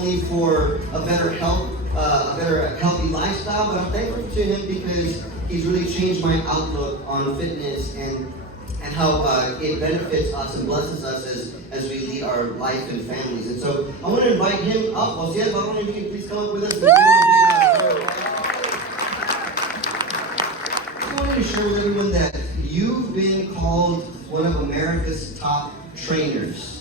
only for a better health, a better healthy lifestyle, but I'm thankful to him because he's really changed my outlook on fitness and how it benefits us and blesses us as we lead our life and families. And so I want to invite him up. Osiel, Barron, if you can please come up with us. I wanted to share with everyone that you've been called one of America's top trainers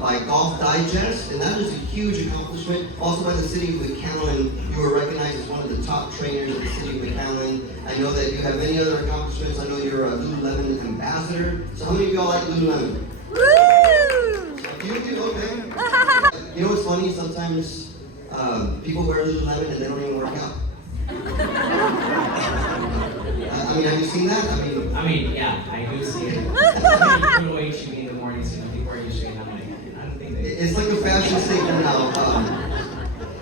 by Golf Digest, and that is a huge accomplishment. Also by the city of McAllen, you were recognized as one of the top trainers in the city of McAllen. I know that you have many other accomplishments. I know you're a Lululemon ambassador. So how many of y'all like Lululemon? Woo! You do? Okay. You know what's funny? Sometimes people wear Lululemon and they don't even work out. I mean, have you seen that? I mean, yeah, I do see it. I mean, you know, HEB in the mornings, people are usually, I don't think they... It's like a fashion statement now.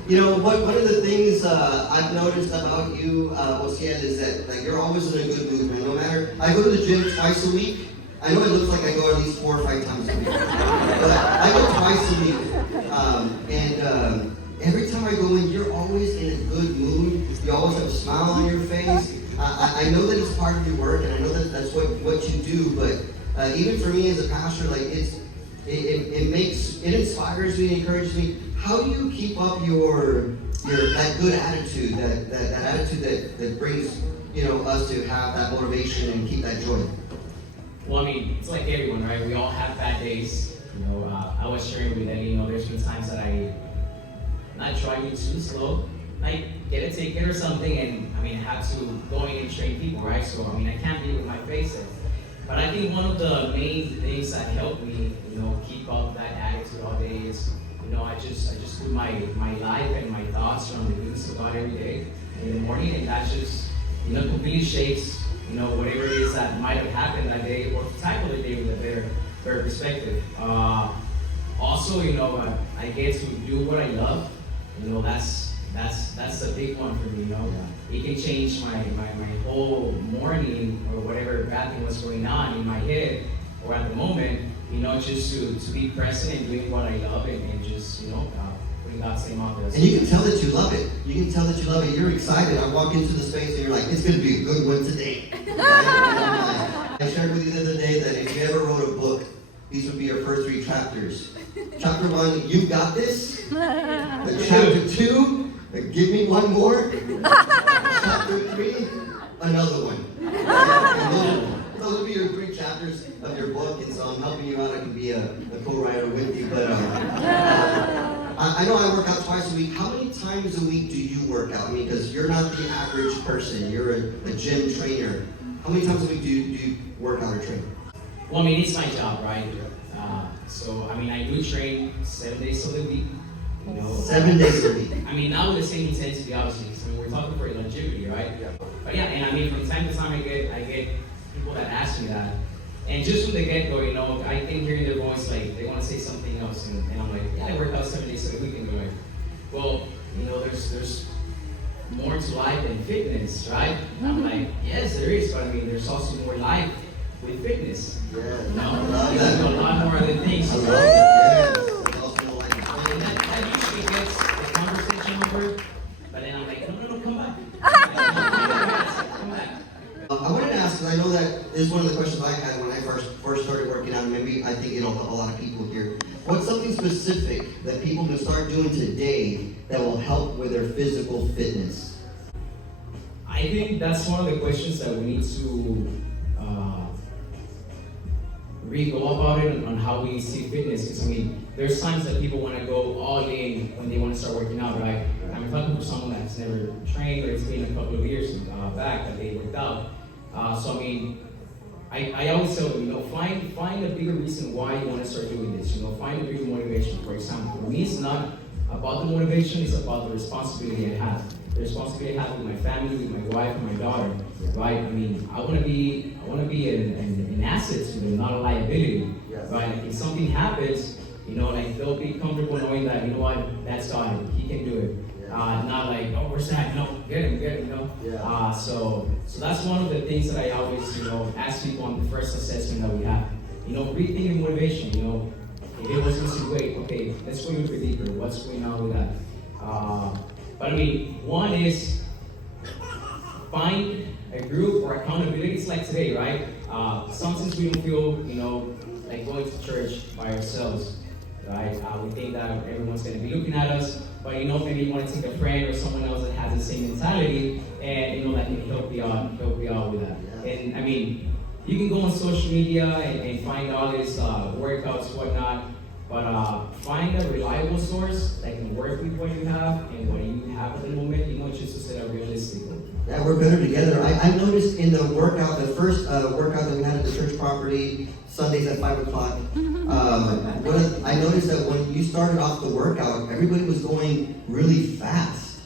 You know, one of the things I've noticed about you, Osiel, is that like you're always in a good mood, man. No matter, I go to the gym twice a week. I know it looks like I go at least 4 or 5 times a week, but I go twice a week, every time I go in, you're always in a good mood. You always have a smile on your face. I know that it's part of your work, and I know that that's what you do. But even for me as a pastor, like it inspires me, it encourages me. How do you keep up your that good attitude, that attitude that brings us to have that motivation and keep that joy? Well, I mean, it's like everyone, right? We all have bad days. I was sharing with Eddie, there's been times that I'm not driving too slow, like get a ticket or something, and I have to go in and train people, right? So I can't be with my face in. But I think one of the main things that helped me, keep up that attitude all day is, I just put my life and my thoughts around the goodness of God every day in the morning, and that just, completely shapes, whatever it is that might have happened that day, or to tackle the day with a better perspective. Also, I get to do what I love. That's a big one for me. It can change my whole morning or whatever bad thing was going on in my head or at the moment. Just to be present and doing what I love and just putting God's name out there. And you can tell that you love it. You can tell that you love it. You're excited. I walk into the space and you're like, it's going to be a good one today. I shared with you the other day that if you ever wrote a book, these would be your first 3 chapters. Chapter 1, you got this. Chapter 2, give me one more. Chapter 3, another one. And those will be your 3 chapters of your book, and so I'm helping you out. I can be a co-writer with you, but I know I work out twice a week. How many times a week do you work out? Because you're not the average person. You're a gym trainer. How many times a week do you work out or train? Well, it's my job, right? So I do train 7 days of the week. 7 days a week. Not with the same intensity, obviously. Because we're talking for longevity, right? Yeah. But yeah, and from time to time I get people that ask me that, and just from the get-go, I can hear in their voice like they want to say something else, and I'm like, yeah, I work out 7 days a week, and they're like, well, there's more to life than fitness, right? And I'm like, yes, there is, but there's also more life with fitness. Yeah. There's a lot more other things. I love that. Yes. And that usually gets the conversation over, but then I'm like, no, come back. Come back. I wanted to ask, because I know that this is one of the questions I had when I first started working out, and maybe I think it'll help a lot of people here. What's something specific that people can start doing today that will help with their physical fitness? I think that's one of the questions that we need to really go about it on how we see fitness. Because there's times that people want to go all in when they want to start working out, right? I'm talking for someone that's never trained, or it's been a couple of years back that they worked out. So I always tell them, find a bigger reason why you want to start doing this. Find a bigger motivation. For example, for me, it's not about the motivation; it's about the responsibility I have. The responsibility I have with my family, with my wife, and my daughter. Right? I want to be an asset to them, not a liability. Yes. Right? If something happens, they'll be comfortable knowing that that's God. He can do it. Not like, oh, where's that? No, get him, Yeah. So that's one of the things that I always, ask people on the first assessment that we have. Rethinking motivation, if it was missing weight, okay, let's go a little bit deeper. What's going on with that? But I mean, one is find a group or accountability. It's like today, right? Sometimes we don't feel, like going to church by ourselves, right? We think that everyone's going to be looking at us, but maybe you want to take a friend or someone else that has the same mentality, and that can help you out with that. Yeah. And I mean, you can go on social media and find all these workouts, whatnot, but find a reliable source that can work with what you have and what you have at the moment, just to set a realistic goal. Yeah, we're better together. I noticed in the workout, the first workout that we had at the church property, Sundays at 5 o'clock, I noticed that when you started off the workout, everybody was going really fast.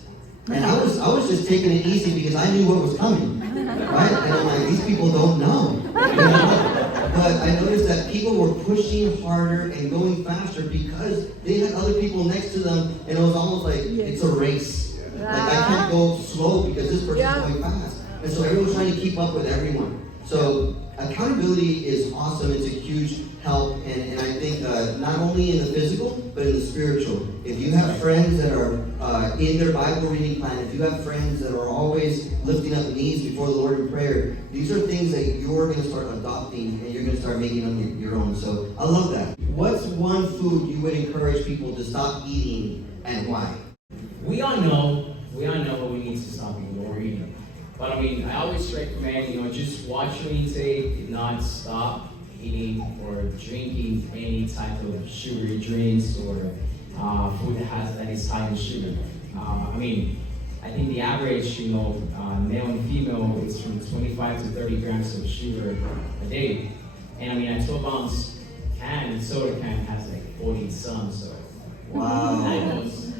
And I was just taking it easy because I knew what was coming, right? And I'm like, these people don't know. But I noticed that people were pushing harder and going faster because they had other people next to them, and it was almost like it's a race. Like I can't go slow because this person's going fast. And so everyone's trying to keep up with everyone. So accountability is awesome. It's a huge help. And I think not only in the physical, but in the spiritual. If you have friends that are in their Bible reading plan, if you have friends that are always lifting up knees before the Lord in prayer, these are things that you're going to start adopting and you're going to start making them your own. So I love that. What's one food you would encourage people to stop eating and why? We all know what we need to stop eating, what we're eating. But I mean, I always recommend, just watch your intake, not stop eating or drinking any type of sugary drinks or food that is high in sugar. I mean, I think the average, male and female is from 25 to 30 grams of sugar a day. And I mean, a 12-ounce soda can has like 40 some, so wow.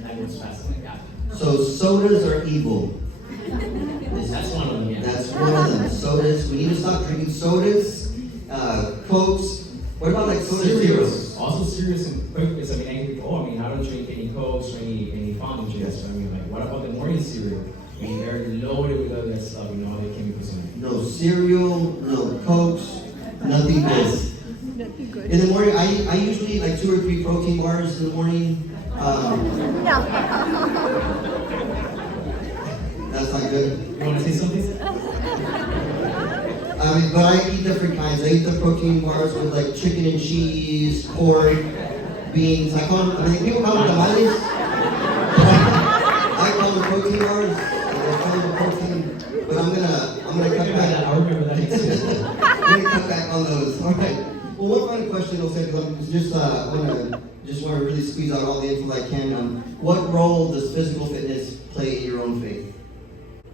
That goes fast like that. So sodas are evil. That's one of them, yeah. That's one of them. Sodas. We need to stop drinking sodas, Cokes. What about like soda zeros? Also cereals and quick because I don't drink any Cokes or any fountain drinks. But I mean, like, what about the morning cereal? I mean, they're loaded with all that stuff, all the chemicals in it. No cereal, no Cokes, nothing good. In the morning, I usually eat like 2 or 3 protein bars in the morning. That's not good. You want to say something? But I eat different kinds. I eat the protein bars with like chicken and cheese, pork, beans. People call them tamales. I call them protein bars. I call them protein. But I'm gonna cut back. I remember that. I'm gonna cut back on those. All right. Well, one final question, Osiel, because I just want to really squeeze out all the info I can. What role does physical fitness play in your own faith?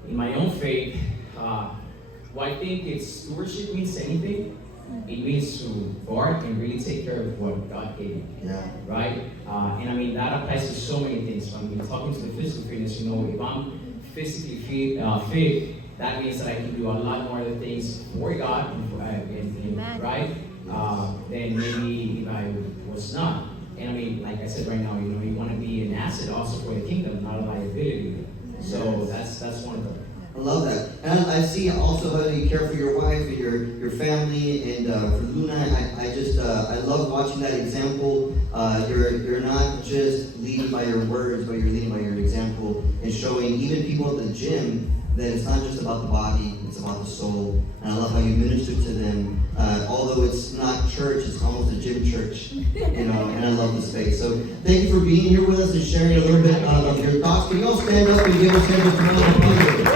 In my own faith, I think it's stewardship means anything. It means to guard and really take care of what God gave you. Yeah. Right? And I mean, that applies to so many things. When we're talking to the physical fitness, if I'm physically fit, that means that I can do a lot more other things for God, right? Than maybe if I was not. And I mean, like I said right now, you want to be an asset also for the kingdom, not a liability. So that's one of them. I love that. And I see also how you care for your wife and your family, and for Luna, I love watching that example. You're not just leading by your words, but you're leading by your example and showing even people at the gym that it's not just about the body, it's about the soul. And I love how you minister to them. Although it's not church, it's almost a gym church, and I love the space. So thank you for being here with us and sharing a little bit of your thoughts. Can you all stand up and give us a round of applause?